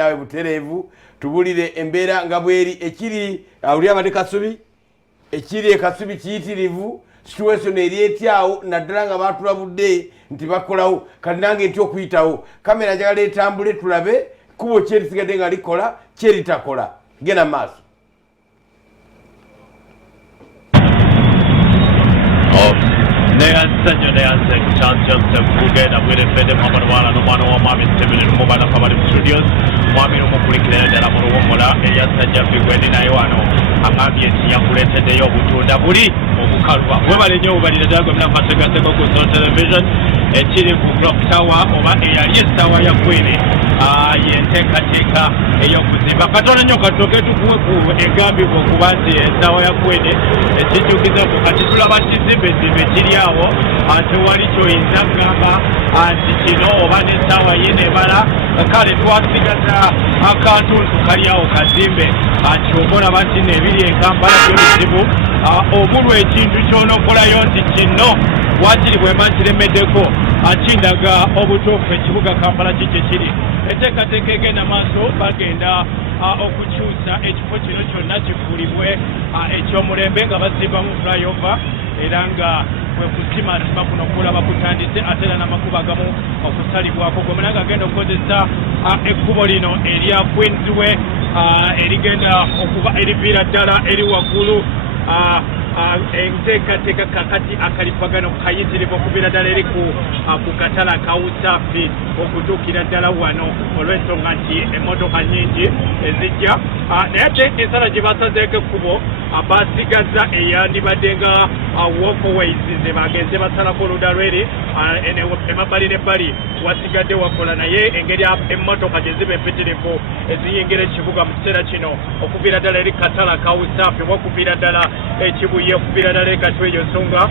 nawe butereevu tubulire embeera nga bweri ekiri awuli abadde Kasubi ekiri Kasubi kiyitirivu situation eri etyawo naddala nga batulabudde nti bakolawo kati nange ntya okuyitawo kamera njagala etambule tulabe kubo kyerisigadde nga likola kyeritakola genda maaso neyanze kuchanjose kugenda bwerefede mwabanwala nomwana w'omwami Seminari mubana pabali mu studios mwami n'omukulikira ddala mu luwummula eyasajja bigwendi naye wano agambye nti yakuleeteddeyo obutunda buli obukalwa webale nnyo obubalira ddala gwe munakumategaseko ku Zone Television ekiri ku Clock Tower oba eyali essaawa yaggwere yenteekateeka ey'okuzimba katono nnyo katooke tukuwe ku engambibwa okuba nti essaawa yaggwere ekijjukiza ku kati tulaba kizimbezimbe kiri awo tewali kyoyinza kugamba nti kino oba n'essaawa ye nebala kale twasigaza akantuntu kali awo kazimbe nti obalaba nti nebiri enkambala by'obuzibu obulwa ekintu ky'onookolayo nti kino wakiri bwemba nkiremeddeko kindaga obutuufu ekibuga Kampala kikye kiri enteekateeka egenda maaso bagenda okukyusa ekifo kino kyonna kifuulibwe ekyomulembe nga basimbamu flyover era nga bwe kusimatima kuno kulaba kutandise ate era n'amakubo agamu okusalibwako gwe munanga agenda okukozesa ekkubo lino erya Queensway erigenda okuba eriviira ddala eri waggulu enteekateeka kakati akalipagano kayitirivu okuviira ddala eri ku katala kawusaafi okutuukira ddala wano olw'ensonga nti emmotoka nyingi ezijja naye ate ensala gye basazeeko ekkubo basigaza eyandibadde nga walkways ze bagenze basalako oludda lweri emabbali n'ebbali wasigadde wakola naye engeri emmotoka gye ziba empitirivu eziyingira ekibuga mu kiseera kino okuviira ddala eri katala kawusaafi okuviira ddala ekibuye okuviira ddala ekatw eyo nsonga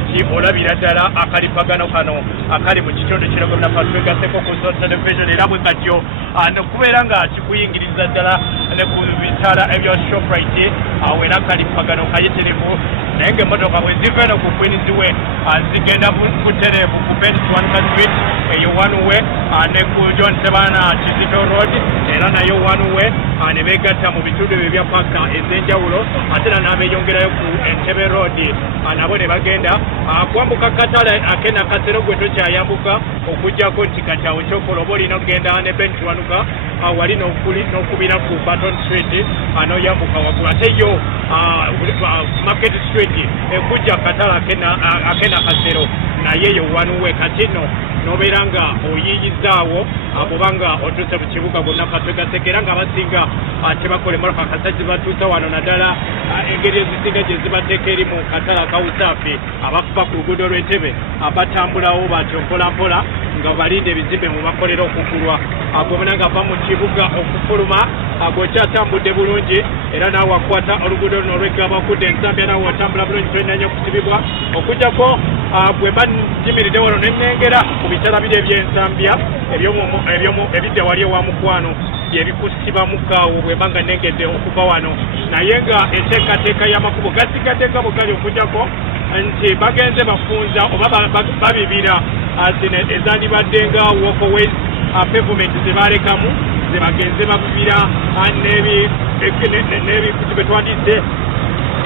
nti olabira ddala akalipagano kano akali mu kitundu kino gwe munaffe twegaseko ku Zone Television era bwe katyo nokubeera nga kikuyingiriza ddala ne ku bitala ebya Shoprite awo era akalipagano kayitirivu naye ng'emmotoka bwe ziva eno ku Queensway zigenda butereevu ku Benswanka Street eyo one way ne ku John Sebana Kizito Road era nayo one way ne beegatta mu bitundu ebyo bya paka ez'enjawulo ate era n'abeeyongerayo ku Entebbe Road nabo ne bagenda kwambuka katale akena kasero gwe tokyayambuka okujjako nti kati awo kyokola oba olina okugenda ne Benswanka wali n'okubira ku Barton Street n'oyambuka waggulu ate yo Market Street ekujja katale akena kasero naye yo one way kati no nobeera nga oyiyizaawo kubanga otuuse mu kibuga gonna katwegaseko era nga abasinga tebakola emmotoka kasaki batuusa wano naddala engeri ezisinga gye zibateeka eri mu katale akawusaafi abakuba ku luguudo lw'Entebbe batambulawo batyo mpolampola nga balinde ebizimbe mu bakolera okugulwa agomena nga ava mu kibuga okufuluma gwekyatambudde bulungi era naawe wakwata oluguudo luno olweggaba okudda ensambya naawe watambula bulungi tolina nnyo okusibibwa okujjako bwe mba njimiridde wano nennengera ku bitala biri eby'ensambya ebidda wali ewa mukwano byebikusibamukawo bwe mba nga nengedde okuva wano naye nga enteekateeka y'amakubo gasigaddeko bugali okujjako nti bagenze bafunza oba babibira zino ezandibadde nga walkways pavement ze balekamu ze bagenze babibira n'ebikutu bye twandise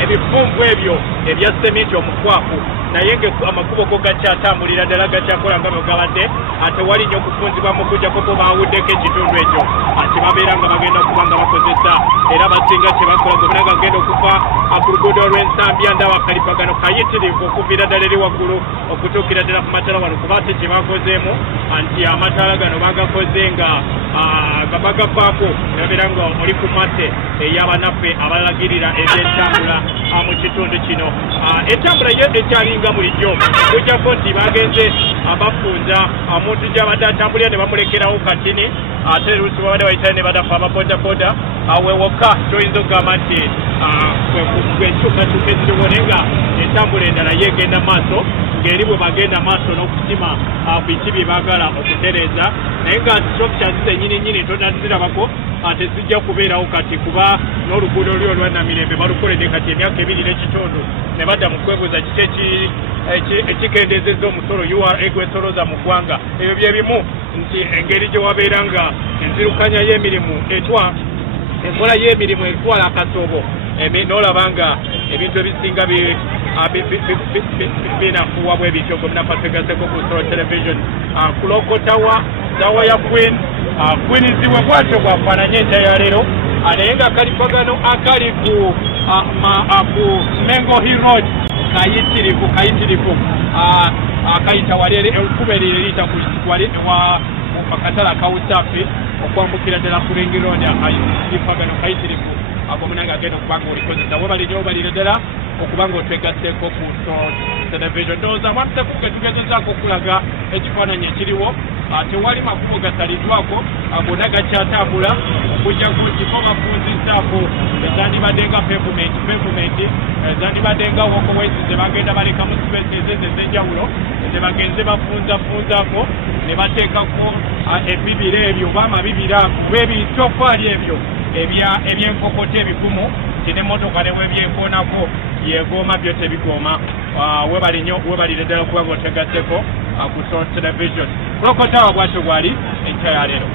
ebifumvu ebyo ebya sementi omukwafu naye ng'amakubo go gakyatambulira ddala gakyakola nga bwe gabadde ate wali nnyo okufunzibwamu okujjako bo baawuddeko ekitundu ekyo ati babeera nga bagenda okuba nga bakozesa era basinga kye bakola gomena nga genda okuva ku luguudo olw'ensambya ndaba akalipagano kayitirivu okuviira ddala eri waggulu okutuukira ddala ku matala wano kuba ate kye bakozeemu nti amataala gano bagakoze nga bagavaako erabeera nga oli ku mase ey'abanaffe abalagirira ebyentambula mu kitundu kino entambula yo ekyalinga bulijjo kujjako nti bagenze abafunza omuntu gy'abadde atambulira ne bamulekerawo katini ate luusi babadde bayitayo ne badafa abapodapoda awe wokka kyoyinza okugamba nti bwenkyukakyuka eziriwo naye nga entambula endala yegenda maaso ng'eri bwe bagenda maaso n'okusima biki bye baagala okutereeza naye nga structures zennyininyini tonazirabako tezijja kubeerawo kati kuba n'oluguudo luli olwannamirembe balukoledde kati emyaka 2 n'ekitundu ne badda mu kwebuuza kiki ekikendezezza omusolo URA gwesoloza mu ggwanga ebyo bye bimu nti engeri gye wabeera nga enzirukanya y'emirimu enkola y'emirimu etwala akasoobo n'olaba nga ebintu ebisinga binafuwa bwe bityo gomunapategaseko ku Solo Television kulokotawa dawa ya kwinizibwe bwatyo bwafaananye enta ya leero naye nga kalipagano akali ku Mengo Hill Road kayitirivu akayita wali ekuba eryo eriyita wali akatala akawusafi okwambukira ddala ku Ring Road kalipagano kayitirivu agomunanga agenda okuba nga olikozesa webalire ddala okuba nga otwegasseko ku Solo Television ndowooza mwatutefuke tugezezaako okulaga ekifaananyi ekiriwo tewali makubo gasaliddwako gonna gakyatambula okujja kukiko bafunzisaako ezandibadde nga pavement ezandibadde nga walkways zebagenda balekamu spaces ez'enjawulo zebagenze bafunzaako ne bateekako ebibira ebyo oba amabibira kuba ebitofaali ebyo ebyenkokoto ebikumu n'emmotoka ne webyekoonako yegooma byo tebigooma webalire ddala okuba nga otegasseko ku Solo Television kulokotawa bwatyo bwali enkya ya leero.